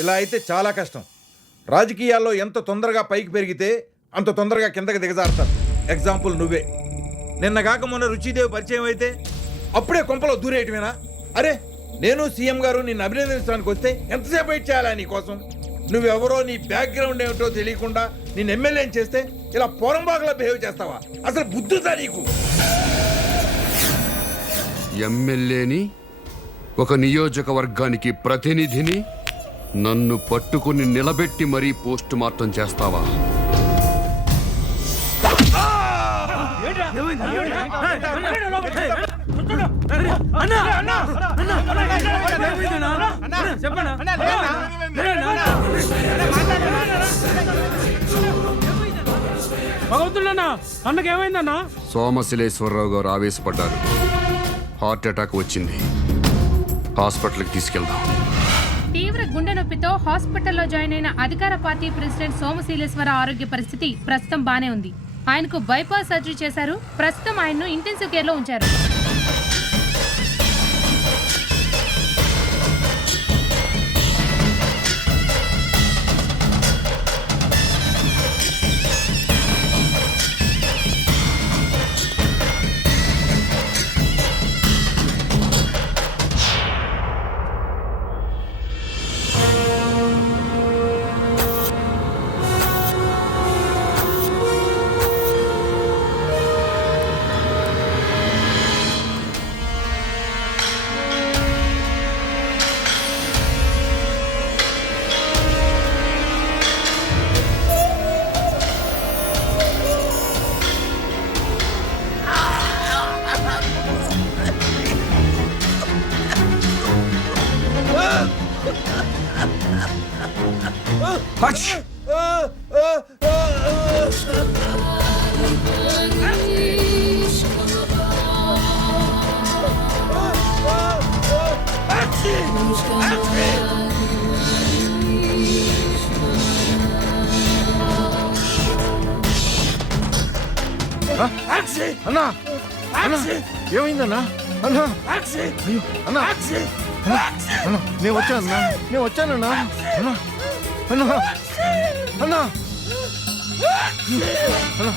ఇలా అయితే చాలా కష్టం. రాజకీయాల్లో ఎంత తొందరగా పైకి పెరిగితే అంత తొందరగా కిందకి దిగజారుతారు. ఎగ్జాంపుల్ నువ్వే. నిన్నగాక మొన్న రుచిదేవి పరిచయం అయితే అప్పుడే కొంపలో దూరేయటమేనా? అరే నేను సీఎం గారు నిన్ను అభినందించడానికి వస్తే ఎంతసేపు వెయిట్ చేయాలా నీ కోసం? నువ్వెవరో నీ బ్యాక్గ్రౌండ్ ఏమిటో తెలియకుండా నేను ఎమ్మెల్యేని చేస్తే ఇలా పోరంబాగులా బిహేవ్ చేస్తావా? అసలు బుద్ధుదా నీకు? ఎమ్మెల్యేని, ఒక నియోజకవర్గానికి ప్రతినిధిని నన్ను పట్టుకుని నిలబెట్టి మరీ పోస్ట్ మార్టం చేస్తావా? అన్నకేమైందన్నా? సోమశిలేశ్వరరావు గారు ఆవేశపడ్డారు. హార్ట్ అటాక్ వచ్చింది. హాస్పిటల్కి తీసుకెళ్దాం. తీవ్ర గుండె నొప్పితో హాస్పిటల్లో జాయిన్ అయిన అధికార పార్టీ ప్రెసిడెంట్ సోమశీలేశ్వర ఆరోగ్య పరిస్థితి ప్రస్తుతం బానే ఉంది. ఆయనకు బైపాస్ సర్జరీ చేశారు. ప్రస్తుతం ఆయన్ను ఇంటెన్సివ్ కేర్ లో ఉంచారు. అన్నా ఏమైందన్నా? అన్నా అయ్యో అన్నా అన్నా నేను వచ్చానన్నా, నేను వచ్చానన్నా. అన్నా అన్నా అన్నా అన్నా